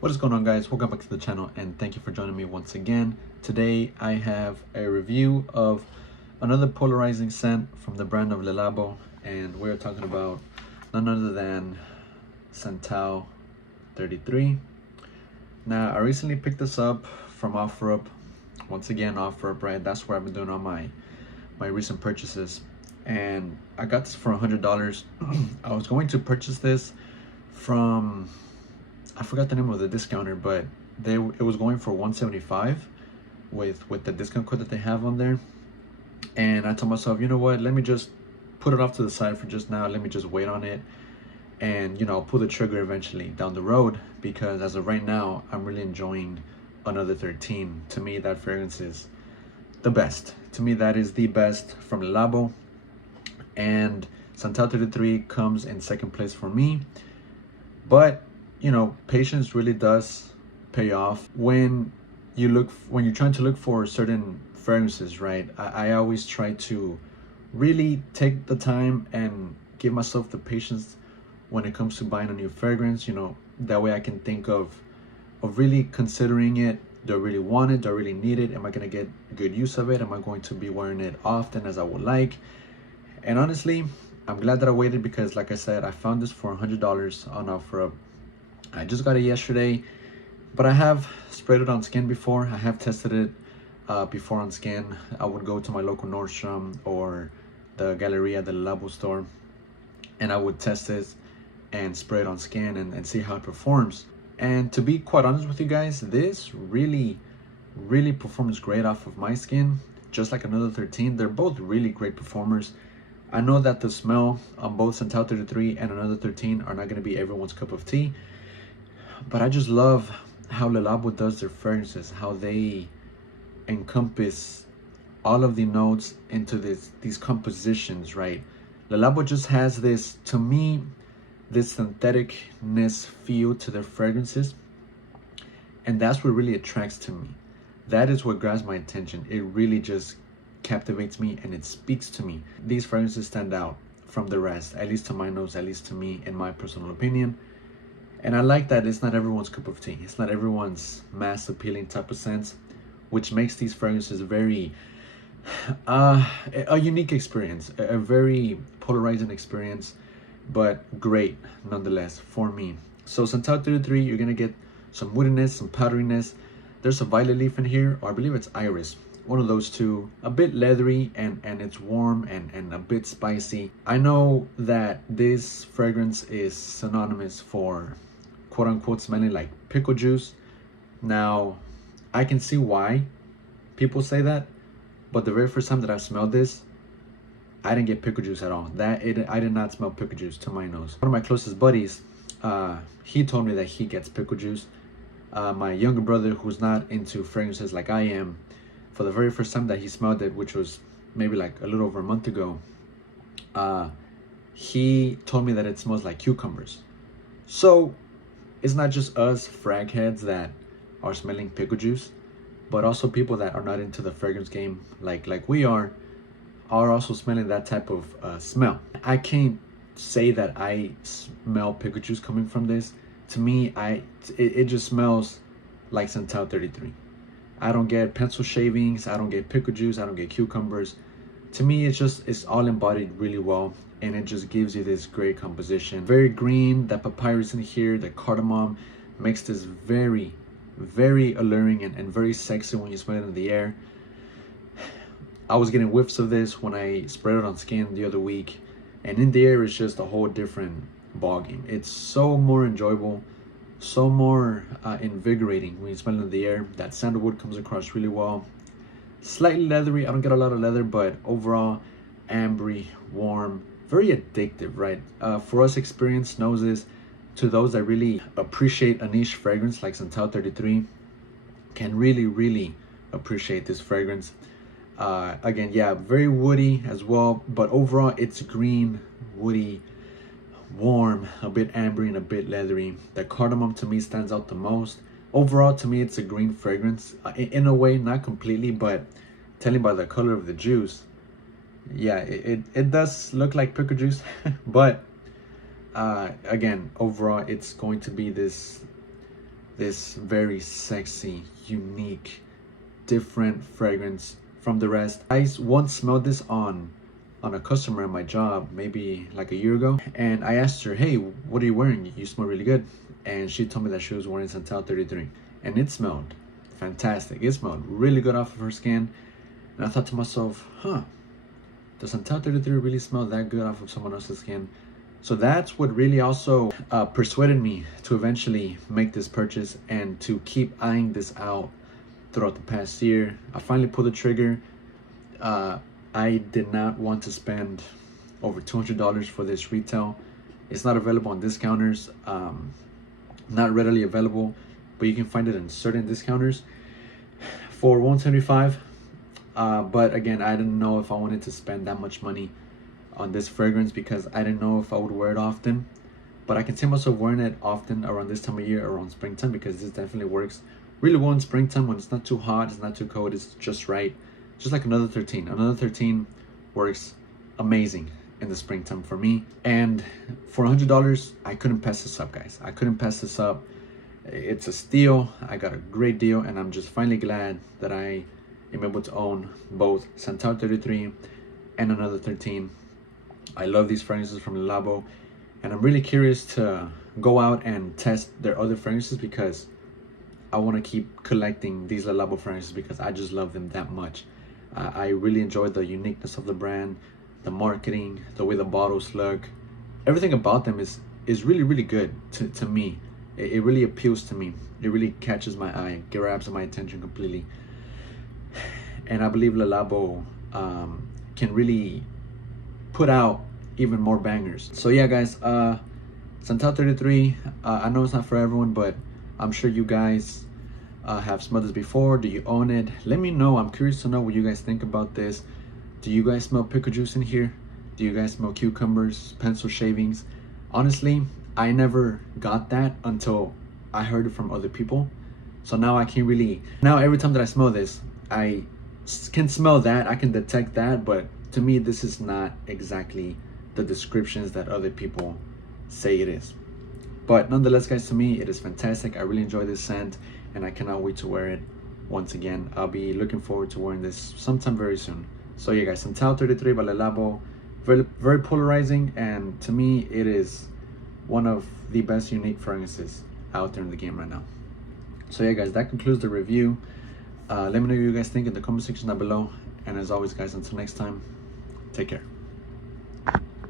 What is going on, guys? Welcome back to the channel and thank you for joining me once again. Today I have a review of another polarizing scent from the brand of Labo, and we're talking about none other than Santal 33. Now I recently picked this up from OfferUp. Once again, OfferUp, right? That's where I've been doing all my recent purchases, and I got this for $100. I was going to purchase this from, I forgot the name of the discounter, but it was going for $175 with the discount code that they have on there. And I told myself, you know what, let me just put it off to the side for just now. Let me just wait on it, and I'll pull the trigger eventually down the road, because as of right now I'm really enjoying another 13. To me, that fragrance is the best. To me, that is the best from Labo, and Santal 33 comes in second place for me. But patience really does pay off when you're trying to look for certain fragrances, right? I always try to really take the time and give myself the patience when it comes to buying a new fragrance. That way I can think of really considering it. Do I really want it? Do I really need it? Am I going to get good use of it? Am I going to be wearing it often as I would like? And honestly, I'm glad that I waited, because like I said, I found this for $100 on OfferUp. I just got it yesterday, but I have sprayed it on skin before. I have tested it before on skin. I would go to my local Nordstrom or the Galleria, the Labo store, and I would test this and spray it on skin and see how it performs. And to be quite honest with you guys, this really performs great off of my skin, just like another 13. They're both really great performers. I know that the smell on both Santal 33 and another 13 are not going to be everyone's cup of tea, but I just love how Labo does their fragrances, how they encompass all of the notes into these compositions, right? Labo just has this, to me, this syntheticness feel to their fragrances, and that's what really attracts to me. That is what grabs my attention. It really just captivates me and it speaks to me. These fragrances stand out from the rest, at least to my nose, at least to me, in my personal opinion. And I like that it's not everyone's cup of tea. It's not everyone's mass appealing type of scents, which makes these fragrances very a unique experience, a very polarizing experience, but great nonetheless for me. So Santal 33, you're gonna get some woodiness, some powderiness. There's a violet leaf in here, or I believe it's iris, one of those two. A bit leathery, and it's warm and a bit spicy. I know that this fragrance is synonymous for quote unquote smelling like pickle juice. Now I can see why people say that, but the very first time that I smelled this, I didn't get pickle juice at all. I did not smell pickle juice to my nose. One of my closest buddies, he told me that he gets pickle juice. My younger brother, who's not into fragrances like I am, for the very first time that he smelled it, which was maybe like a little over a month ago, he told me that it smells like cucumbers. So it's not just us frag heads that are smelling pickle juice, but also people that are not into the fragrance game like we are also smelling that type of smell. I can't say that I smell pickle juice coming from this. To me, it just smells like Santal 33. I don't get pencil shavings, I don't get pickle juice, I don't get cucumbers. To me, it's all embodied really well, and it just gives you this great composition. Very green, that papyrus in here, the cardamom makes this very alluring and very sexy when you smell it in the air. I was getting whiffs of this when I sprayed it on skin the other week, and in the air it's just a whole different ballgame. It's so more enjoyable, so more invigorating when you smell it in the air. That sandalwood comes across really well. Slightly leathery, I don't get a lot of leather, but overall ambery, warm, very addictive, right? For us experienced noses, to those that really appreciate a niche fragrance like Santal 33, can really appreciate this fragrance. Again, yeah, very woody as well, but overall it's green, woody, warm, a bit ambery and a bit leathery. The cardamom to me stands out the most. Overall, to me, it's a green fragrance. In a way, not completely, but telling by the color of the juice, yeah, it does look like pickle juice, but again, overall, it's going to be this this very sexy, unique, different fragrance from the rest. I once smelled this on a customer at my job maybe like a year ago, and I asked her, hey, what are you wearing? You smell really good. And she told me that she was wearing Santal 33, and it smelled fantastic. It smelled really good off of her skin, and I thought to myself, does Santal 33 really smell that good off of someone else's skin? So that's what really also persuaded me to eventually make this purchase and to keep eyeing this out throughout the past year. I finally pulled the trigger. I did not want to spend over $200 for this retail. It's not available on discounters, not readily available, but you can find it in certain discounters for $175. But again, I didn't know if I wanted to spend that much money on this fragrance because I didn't know if I would wear it often. But I can see myself wearing it often around this time of year, around springtime, because this definitely works really well in springtime when it's not too hot, it's not too cold, it's just right. Just like another 13. Another 13 works amazing in the springtime for me. And for $100, I couldn't pass this up, guys. I couldn't pass this up. It's a steal. I got a great deal, and I'm just finally glad that I am able to own both Santal 33 and another 13. I love these fragrances from Labo, and I'm really curious to go out and test their other fragrances because I want to keep collecting these Labo fragrances because I just love them that much. I really enjoy the uniqueness of the brand, the marketing, the way the bottles look. Everything about them is really, really good to me. It really appeals to me. It really catches my eye, grabs my attention completely. And I believe Labo can really put out even more bangers. So yeah, guys, Santal 33, I know it's not for everyone, but I'm sure you guys have smelled this before. Do you own it? Let me know. I'm curious to know what you guys think about this. Do you guys smell pickle juice in here? Do you guys smell cucumbers, pencil shavings? Honestly, I never got that until I heard it from other people. So now I can't really, now every time that I smell this, I can smell that, I can detect that, but to me, this is not exactly the descriptions that other people say it is. But nonetheless, guys, to me, it is fantastic. I really enjoy this scent, and I cannot wait to wear it once again. I'll be looking forward to wearing this sometime very soon. So yeah, guys, Santal 33 by Labo, very, very polarizing, and to me, it is one of the best unique fragrances out there in the game right now. So yeah, guys, that concludes the review. Let me know what you guys think in the comment section down below. And as always, guys, until next time, take care.